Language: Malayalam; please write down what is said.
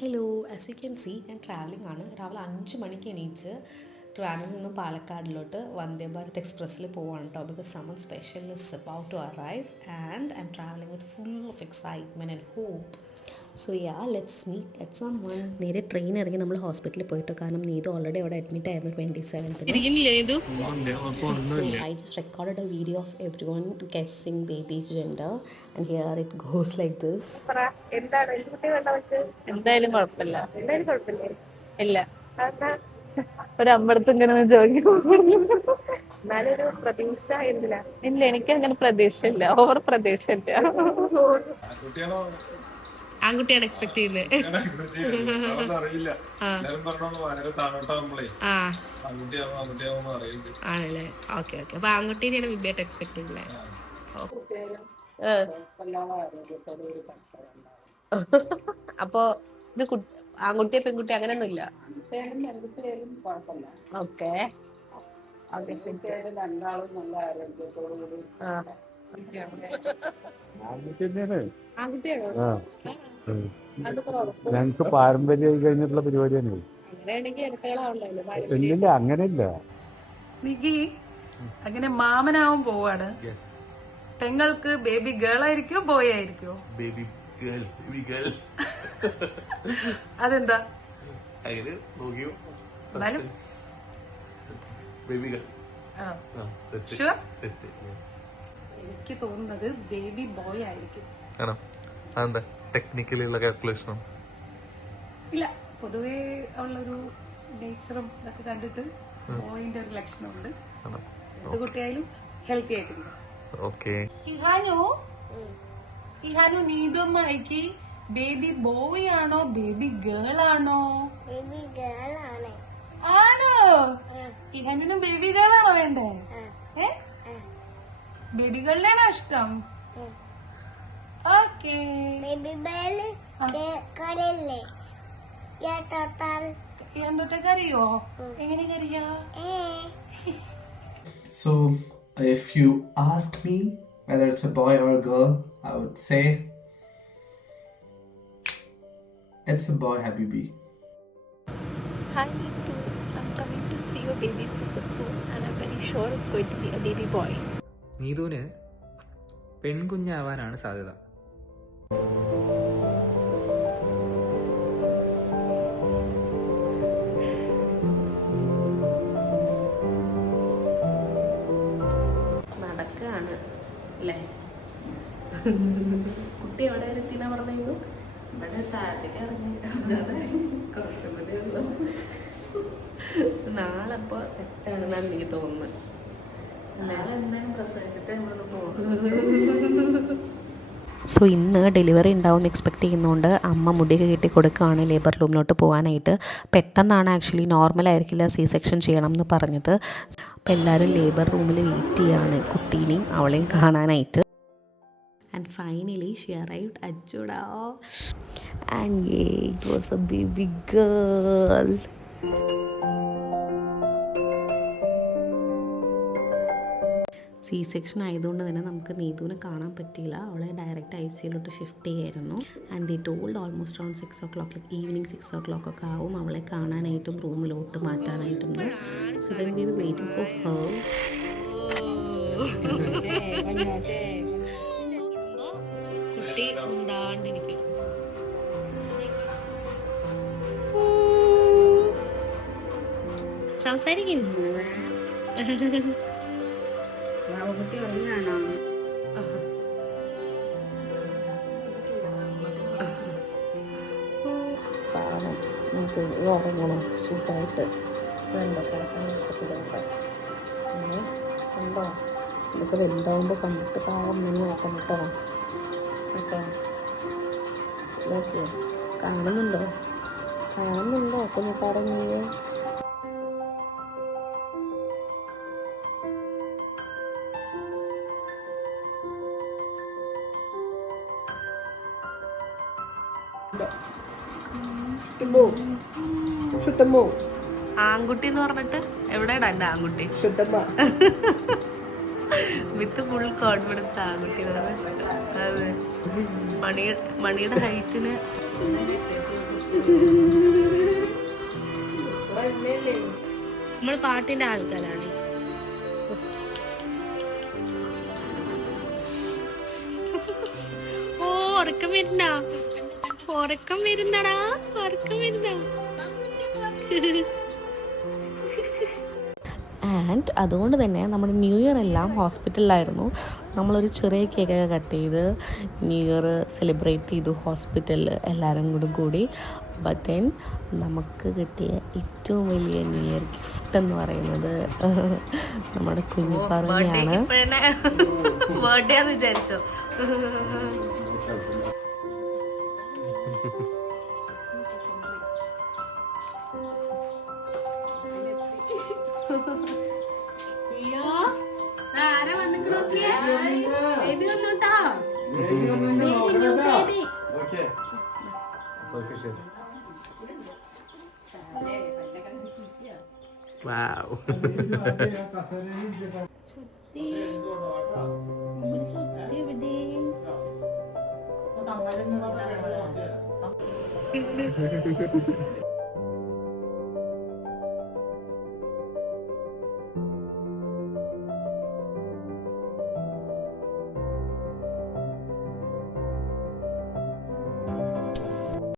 Hello, as you can see ഞാൻ ട്രാവലിംഗ് ആണ്. രാവിലെ 5 മണിക്ക് എണീച്ച് ട്രിവാൻഡ്രത്തിൽ നിന്ന് പാലക്കാടിലോട്ട് വന്ദേ ഭാരത് എക്സ്പ്രസ്സിൽ പോവാണ് കേട്ടോ. Because someone special is about to arrive and I'm travelling with full of excitement and hope. So yeah, let's meet at someone. നേരെ ട്രെയിൻ ഇറങ്ങി നമ്മൾ ഹോസ്പിറ്റലിൽ പോയിട്ട്, കാരണം നീതു ഓൾറെഡി അവിടെ അഡ്മിറ്റ് ആയിരുന്നു 27th. I just recorded a video of everyone guessing baby's gender, and here it goes like this. എന്തായാലും കുഴപ്പമില്ല. ഇല്ല, ഒരു അമ്പലത്തിൽ ഇങ്ങനെ ചോദിക്കും. ഇല്ല, എനിക്ക് അങ്ങനെ പ്രതീക്ഷയില്ല, ഓവർ പ്രതീക്ഷയില്ല. ആൺകുട്ടിയാണ് എക്സ്പെക്ട് ചെയ്യുന്നത്. ആണല്ലേ, ഓക്കെ ഓക്കെ. അപ്പൊ ആൺകുട്ടീനെയാണ് വിബിയായിട്ട് എക്സ്പെക്ട് ചെയ്യുന്നത്. അപ്പൊ ഇത് ആൺകുട്ടിയെ പെൺകുട്ടി അങ്ങനെയൊന്നും ഇല്ല. ഓക്കെ, ഞങ്ങക്ക് പാരമ്പര്യമായി കഴിഞ്ഞിട്ടുള്ള പരിപാടിയാണ്. ഇല്ലില്ല, അങ്ങനെയില്ല. നികി അങ്ങനെ മാമനാവാൻ പോവാണ്. പെങ്ങൾക്ക് ബേബി ഗേൾ ആയിരിക്കോ ബോയ് ആയിരിക്കോ? Baby girl. അതെന്താ? Baby girl. എനിക്ക് തോന്നുന്നത് ബേബി ബോയ് ആയിരിക്കും. ആണോ? അതെന്താ ടെക്നിക്കലിയുള്ള കാൽക്കുലേഷനോ? ഇല്ല, പൊതുവേ ഉള്ളൊരു നേച്ചറും ഇതൊക്കെ കണ്ടിട്ട് ബോയിന്റെ ഒരു ലക്ഷണമുണ്ട്. എന്ത് കുട്ടിയായാലും ഹെൽത്തി ആയിട്ടില്ല. ഇഹാനു നീതുമ്മയ്ക്ക് ബേബി ബോയ് ആണോ ബേബി ഗേൾ ആണോ? ആണോ? ഇഹാനും ബേബി ഗേൾ ആണോ വേണ്ടേ? ബേബി ഗേളിനാണോ ഇഷ്ടം? ഓക്കേ. എന്തൊക്കെ കറിയോ? എങ്ങനെ കറിയാ? So, if you ask me whether it's a boy or a girl, I would say it's a boy, Habibi. Hi Neetu, I'm coming to see your baby super soon and I'm very sure it's going to be a baby boy. നീതുവിന് പെൺകുഞ്ഞാവാനാണ് സാധ്യത. നടക്കാണ് അല്ലേ? കുട്ടി എവിടെ എത്തിനാ പറഞ്ഞു? ഇവിടെ താഴത്തേക്ക് ഇറങ്ങി. നാളെ അപ്പോൾ സെറ്റാണെന്നാണ് എനിക്ക് തോന്നുന്നത്. നാളെ എന്തായാലും പ്രസവിച്ചിട്ട് നമ്മളൊന്ന് പോകും. സോ ഇന്ന് ഡെലിവറി ഉണ്ടാവുമെന്ന് എക്സ്പെക്ട് ചെയ്യുന്നതുകൊണ്ട് അമ്മ മുടിയൊക്കെ കെട്ടി കൊടുക്കുകയാണ് ലേബർ റൂമിലോട്ട് പോകാനായിട്ട്. പെട്ടെന്നാണ്, ആക്ച്വലി നോർമലായിരിക്കില്ല, സി സെക്ഷൻ ചെയ്യണം എന്ന് പറഞ്ഞത്. അപ്പോൾ എല്ലാവരും ലേബർ റൂമിൽ വെയിറ്റ് ചെയ്യാണ് കുട്ടീനെയും അവളെയും കാണാനായിട്ട്. And finally she arrived. Achuda, and yeah, it was a baby girl. C section ആയതുകൊണ്ട് തന്നെ നമുക്ക് നീതുവിനെ കാണാൻ പറ്റിയില്ല. അവളെ ഡയറക്റ്റ് ICUലോട്ട് ഷിഫ്റ്റ് ചെയ്യായിരുന്നു. And they told almost around 6 o'clock, like evening 6 o'clock ഒക്കെ ആവും അവളെ കാണാനായിട്ടും റൂമിലോട്ട് മാറ്റാനായിട്ടും. So then we were waiting for her. കുട്ടി ഉണ്ടാണ്ടിരിക്കും. സംസാരിക്കുന്നു. കുട്ടി ഉറങ്ങാണോ? പാവം, നമുക്ക് ഉറങ്ങണം സുഖമായിട്ട്. വേണ്ട കിടക്കാൻ ഇഷ്ടപ്പെടുന്നുണ്ട്. കണ്ടോ, നമുക്ക് വലുതാവുമ്പോൾ കണ്ടിട്ട് പാവം നിന്ന് നോക്കണം കേട്ടോ. കേട്ടോ, ഓക്കെ. കാണുന്നുണ്ടോ കുഞ്ഞിക്കാരൻ? നീ ആൺകുട്ടി എന്ന് പറഞ്ഞിട്ട് എവിടെയാണ് എൻ്റെ ആൺകുട്ടി? വിത്ത് ഫുൾ കോൺഫിഡൻസ് ആൺകുട്ടി. അതെ, മണിയുടെ ഹൈറ്റിന് നമ്മൾ പാട്ടിന്റെ ആൾക്കാരാണ്. ഓ ഉറക്കം വരുന്നടാ, ഉറക്കം വരുന്നടാ, ഉറക്കം വരുന്ന. ആൻഡ് അതുകൊണ്ട് തന്നെ നമ്മുടെ ന്യൂ ഇയർ എല്ലാം ഹോസ്പിറ്റലിലായിരുന്നു. നമ്മളൊരു ചെറിയ കേക്കൊക്കെ കട്ട് ചെയ്ത് ന്യൂ ഇയർ സെലിബ്രേറ്റ് ചെയ്തു ഹോസ്പിറ്റലിൽ എല്ലാവരും കൂടി. ബട്ട് ദെൻ നമുക്ക് കിട്ടിയ ഏറ്റവും വലിയ ന്യൂ ഇയർ ഗിഫ്റ്റ് എന്ന് പറയുന്നത് നമ്മുടെ കുഞ്ഞിപ്പാറുവിനെയാണ്. ബർത്ത്ഡേ ആന്ന് വിചാരിച്ചോ? അയ്യോ ആരാ വന്നിട്ട് ബേബി വന്നോട്ടാ. ഇവിടെ